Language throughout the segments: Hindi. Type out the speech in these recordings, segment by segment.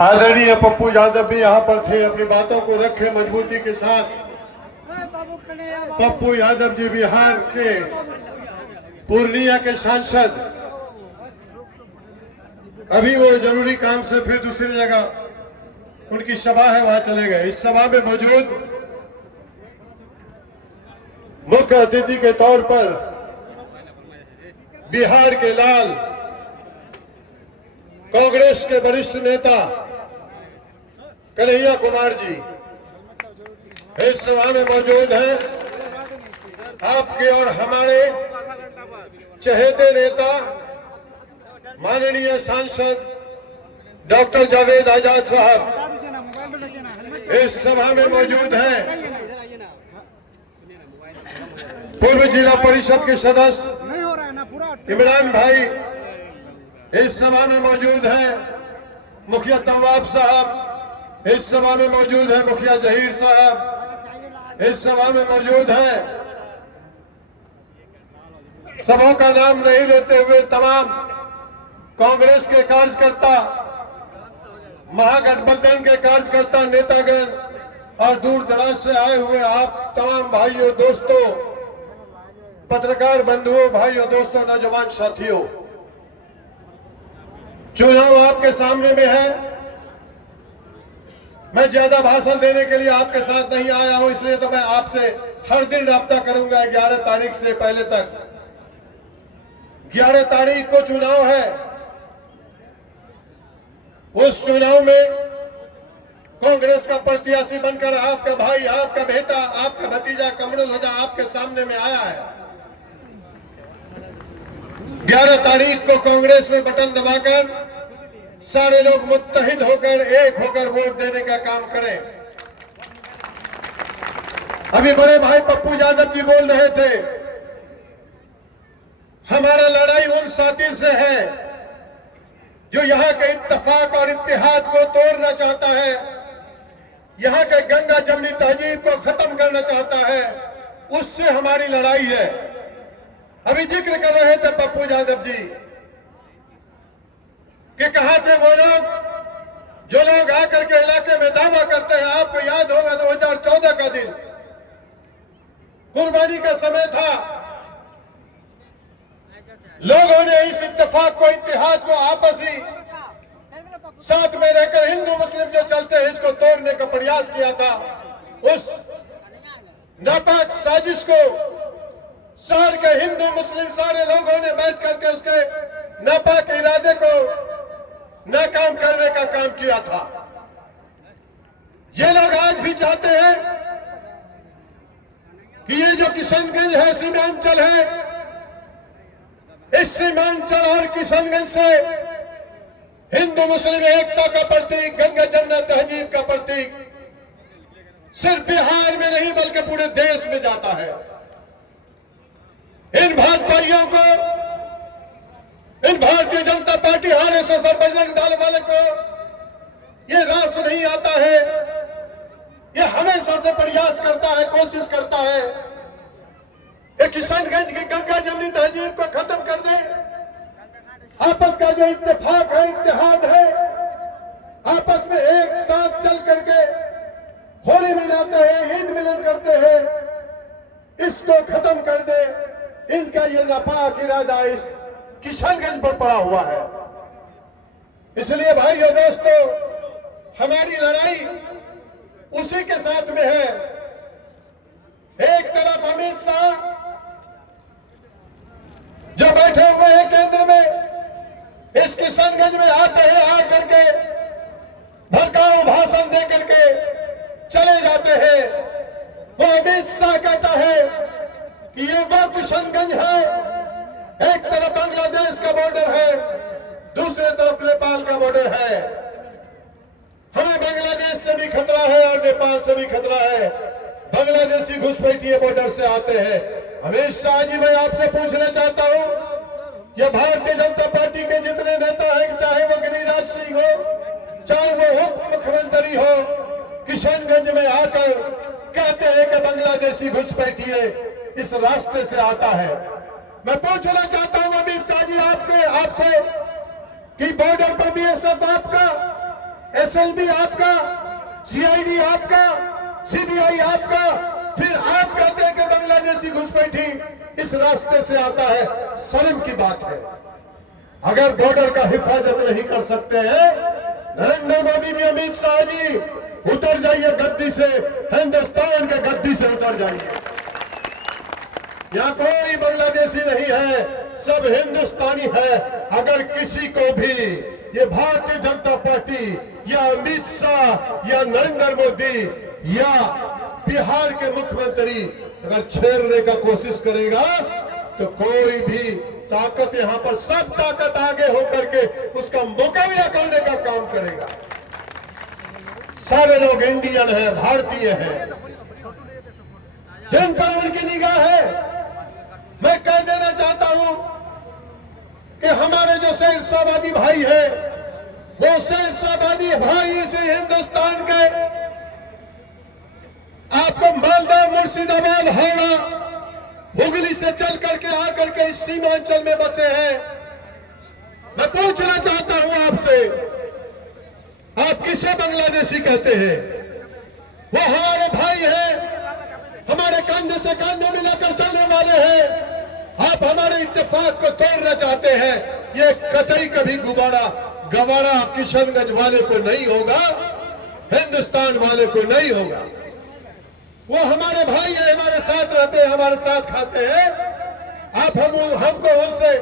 आदरणीय पप्पू यादव भी यहाँ पर थे, अपनी बातों को रखे मजबूती के साथ। पप्पू यादव जी बिहार के पूर्णिया के सांसद, अभी वो जरूरी काम से फिर दूसरी जगह उनकी सभा है, वहां चले गए। इस सभा में मौजूद मुख्य अतिथि के तौर पर बिहार के लाल कांग्रेस के वरिष्ठ नेता कन्हैया कुमार जी इस सभा में मौजूद हैं। आपके और हमारे चहेते नेता माननीय सांसद डॉक्टर जावेद आजाद साहब इस सभा में मौजूद हैं। पूर्व जिला परिषद के सदस्य इमरान भाई इस सभा में मौजूद हैं। मुखिया तवाब साहब इस सभा में मौजूद है। मुखिया जहीर साहब इस सभा में मौजूद हैं। सभा का नाम नहीं लेते हुए तमाम कांग्रेस के कार्यकर्ता, महागठबंधन के कार्यकर्ता, नेतागण और दूर दराज से आए हुए आप तमाम भाइयों, दोस्तों, पत्रकार बंधुओं, भाइयों, दोस्तों, नौजवान साथियों, चुनाव आपके सामने में है। मैं ज्यादा भाषण देने के लिए आपके साथ नहीं आया हूं, इसलिए तो मैं आपसे हर दिन राब्ता करूंगा। 11 तारीख से पहले तक, 11 तारीख को चुनाव है। उस चुनाव में कांग्रेस का प्रत्याशी बनकर आपका भाई, आपका बेटा, आपका भतीजा कमरुल होजा आपके सामने में आया है। 11 तारीख को कांग्रेस में बटन दबाकर सारे लोग मुत्तहिद होकर, एक होकर वोट देने का काम करें। अभी बड़े भाई पप्पू यादव जी बोल रहे थे, हमारा लड़ाई उन साथी से है जो यहाँ के इत्तेफाक और इत्तेहाद को तोड़ना चाहता है, यहाँ के गंगा जमनी तहजीब को खत्म करना चाहता है, उससे हमारी लड़ाई है। अभी जिक्र कर रहे थे पप्पू यादव जी कि कहां थे वो लोग जो लोग आकर के इलाके में दावा करते हैं। आपको याद होगा 2014 का दिन कुर्बानी का समय था। लोगों ने इस इत्तेफाक को, इत्तेहाद को, आपसी साथ में रहकर हिंदू मुस्लिम जो चलते हैं इसको तोड़ने का प्रयास किया था। उस नापाक साजिश को शहर के हिंदू मुस्लिम सारे लोगों ने बैठ करके उसके नापाक इरादे को नाकाम करने का काम किया था। ये लोग आज भी चाहते हैं कि ये जो किशनगंज है, सीमांचल है, इस सीमांचल और किशनगंज से हिंदू मुस्लिम एकता का प्रतीक, गंगा जमुना तहजीब का प्रतीक सिर्फ बिहार में नहीं बल्कि पूरे देश में जाता है। इन भाजपाइयों को, इन भारतीय जनता पार्टी, आरएसएस और बजरंग दल वाले को ये रास नहीं आता है। ये हमेशा से प्रयास करता है, कोशिश करता है कि किशनगंज की गंगा जमुनी तहजीब को खत्म कर दे। आपस का जो इत्तेफाक है, इत्तेहाद है, आपस में एक साथ चल करके होली मनाते हैं, ईद मिलन करते हैं, इसको खत्म कर दे। इनका ये नापाक इरादा इस किशनगंज पर पड़ा हुआ है। इसलिए भाइयों, दोस्तों, हमारी लड़ाई उसी के साथ में है। एक तरफ अमित शाह जो बैठे हुए हैं केंद्र में, इस किशनगंज में आते हैं, आकर के भड़काऊ भाषण दे करके चले जाते हैं। वो अमित शाह कहता है कि ये वो किशनगंज है, एक तरफ बांग्लादेश का बॉर्डर है, दूसरे तरफ नेपाल का बॉर्डर है। हमें बांग्लादेश से भी खतरा है और नेपाल से भी खतरा है। बांग्लादेशी घुसपैठिए बॉर्डर से आते हैं। अमित शाह जी, मैं आपसे पूछना चाहता हूं, ये भारतीय जनता पार्टी के जितने नेता हैं, चाहे वो गिरिराज सिंह हो, चाहे वो उप मुख्यमंत्री हो, किशनगंज में आकर कहते हैं कि बांग्लादेशी घुसपैठिए इस रास्ते से आता है। मैं पूछना चाहता हूं अमित शाह जी आपसे कि बॉर्डर पर बीएसएफ आपका एसएलबी आपका, सीआईडी आपका, सीबीआई आपका, फिर आप कहते हैं कि बांग्लादेशी घुसपैठी इस रास्ते से आता है। शर्म की बात है। अगर बॉर्डर का हिफाजत नहीं कर सकते हैं, नरेंद्र मोदी जी, अमित शाह जी, उतर जाइए गद्दी से, हिंदुस्तान के गद्दी से उतर जाइए। यहाँ कोई बांग्लादेशी नहीं है, सब हिंदुस्तानी है। अगर किसी को भी ये भारतीय जनता पार्टी या अमित शाह या नरेंद्र मोदी या बिहार के मुख्यमंत्री अगर छेड़ने का कोशिश करेगा तो कोई भी ताकत यहाँ पर, सब ताकत आगे होकर के उसका मुकाबला करने का काम करेगा। सारे लोग इंडियन हैं, भारतीय हैं, जिन पर उनकी निगाह है। मैं कह देना चाहता हूं कि हमारे जो शेरशाहबादी भाई हैं, वो शेरशाहबादी भाई इस हिंदुस्तान के आपको मालदा, मुर्शिदाबाद, हावड़ा, हुगली से चल करके आकर के इस सीमांचल में बसे हैं। मैं पूछना चाहता हूं आपसे, आप किसे बांग्लादेशी कहते हैं? वो हमारे भाई हैं, हमारे कंधे से कंधे मिलाकर चलने वाले हैं। आप हमारे इत्तेफाक को तोड़ना चाहते हैं। ये कतई कभी गवारा किशनगंज वाले को नहीं होगा, हिंदुस्तान वाले को नहीं होगा। वो हमारे भाई हैं, हमारे साथ रहते हैं, हमारे साथ खाते हैं। आप हमको उनसे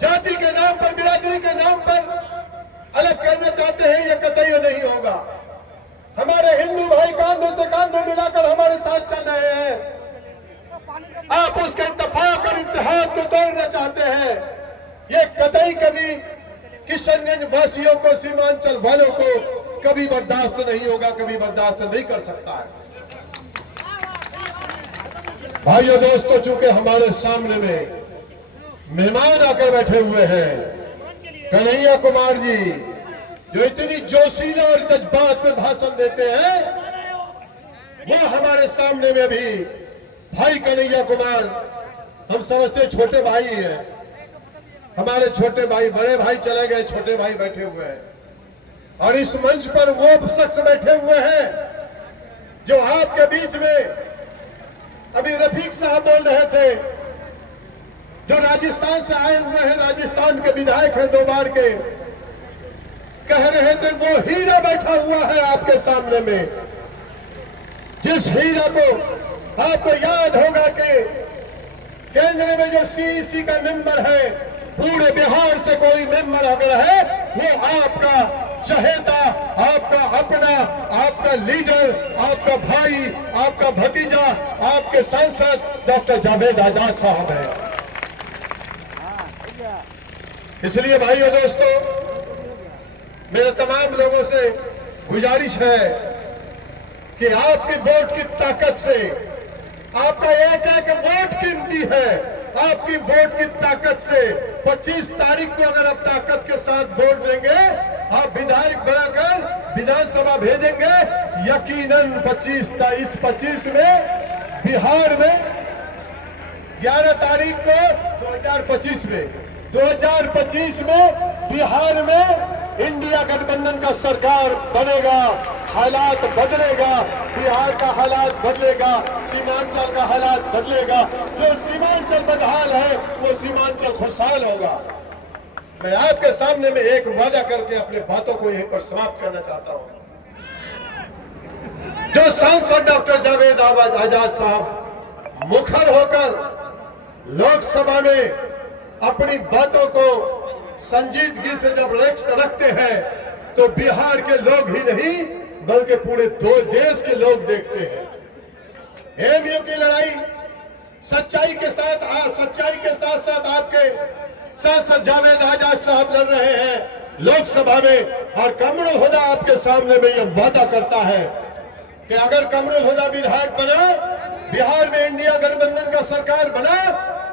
जाति के नाम पर, बिरादरी के नाम पर अलग करना चाहते हैं, ये कतई नहीं होगा। हमारे हिंदू भाई कांधे से कांधे मिलाकर हमारे साथ चल रहे हैं। आप उसके इत्तेफाक और इत्तेहाद को तोड़ना चाहते हैं। ये कतई कभी किशनगंज वासियों को, सीमांचल वालों को कभी बर्दाश्त नहीं होगा, कभी बर्दाश्त नहीं कर सकता है। भाइयों दोस्तों, चूंकि हमारे सामने में मेहमान आकर बैठे हुए हैं, कन्हैया कुमार जी, जो इतनी जोशीला और जज्बात में भाषण देते हैं, वो हमारे सामने में भी भाई कन्हैया कुमार, हम समझते छोटे भाई हैं। हमारे छोटे भाई, बड़े भाई चले गए, छोटे भाई बैठे हुए हैं। और इस मंच पर वो शख्स बैठे हुए हैं जो आपके बीच में अभी रफीक साहब बोल रहे थे, जो राजस्थान से आए हुए हैं, राजस्थान के विधायक हैं 2 बार के, कह रहे थे वो हीरा बैठा हुआ है आपके सामने में। जिस हीरा को आपको याद होगा कि केंद्र में जो सीईसी का मेंबर है, पूरे बिहार से कोई मेंबर अगर है, वो आपका चहेता, आपका अपना, आपका लीडर, आपका भाई, आपका भतीजा, आपके सांसद डॉक्टर जावेद आजाद साहब है। इसलिए भाइयों दोस्तों, मेरे तमाम लोगों से गुजारिश है कि आपकी वोट की ताकत से, आपका एक एक वोट कीमती है, आपकी वोट की ताकत से 25 तारीख को अगर आप ताकत के साथ वोट देंगे, आप विधायक बनाकर विधानसभा भेजेंगे, यकीनन 25 में बिहार में 11 तारीख को 2025 में बिहार में इंडिया गठबंधन का सरकार बनेगा। हालात बदलेगा, बिहार का हालात बदलेगा, सीमांचल का हालात बदलेगा। जो सीमांचल बदहाल है वो सीमांचल खुशहाल होगा। मैं आपके सामने में एक वादा करके अपने बातों को यहीं पर समाप्त करना चाहता हूं। जो सांसद डॉक्टर जावेद आजाद साहब मुखर होकर लोकसभा में अपनी बातों को संजीदगी से जब रखते हैं तो बिहार के लोग ही नहीं बल्कि पूरे देश के लोग देखते हैं। एमयू की लड़ाई सच्चाई के साथ साथ आपके सांसद जावेद आजाद साहब लड़ रहे हैं लोकसभा में। और कमरुल हुदा आपके सामने में यह वादा करता है कि अगर कमरुल हुदा विधायक बना, बिहार में इंडिया गठबंधन का सरकार बना,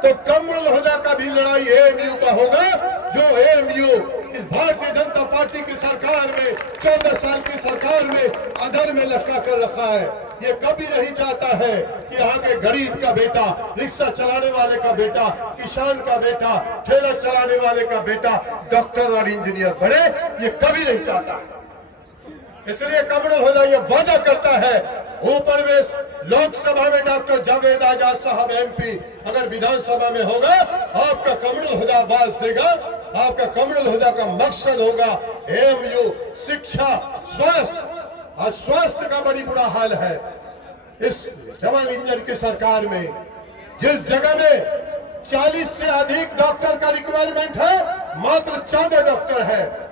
तो कमरुल हुदा का भी लड़ाई एएमयू का होगा। जो एएमयू इस भारतीय जनता पार्टी की सरकार में 14 साल की सरकार में अधर में लटका कर रखा है। ये कभी नहीं चाहता है कि यहाँ के गरीब का बेटा, रिक्शा चलाने वाले का बेटा, किसान का बेटा, ठेला चलाने वाले का बेटा डॉक्टर और इंजीनियर बने। ये कभी नहीं चाहता। इसलिए कमरुल हुदा ये वादा करता है, ऊपर में लोकसभा में डॉक्टर जावेद आजाद साहब एमपी अगर विधानसभा में होगा, आपका कमरुल हुदा आवाज देगा। आपका कमरुल हुदा का मकसद होगा एमयू, शिक्षा, स्वास्थ्य। आज स्वास्थ्य का बड़ी बुरा हाल है इस डबल इंजन की सरकार में। जिस जगह में 40 से अधिक डॉक्टर का रिक्वायरमेंट है, मात्र 14 डॉक्टर है।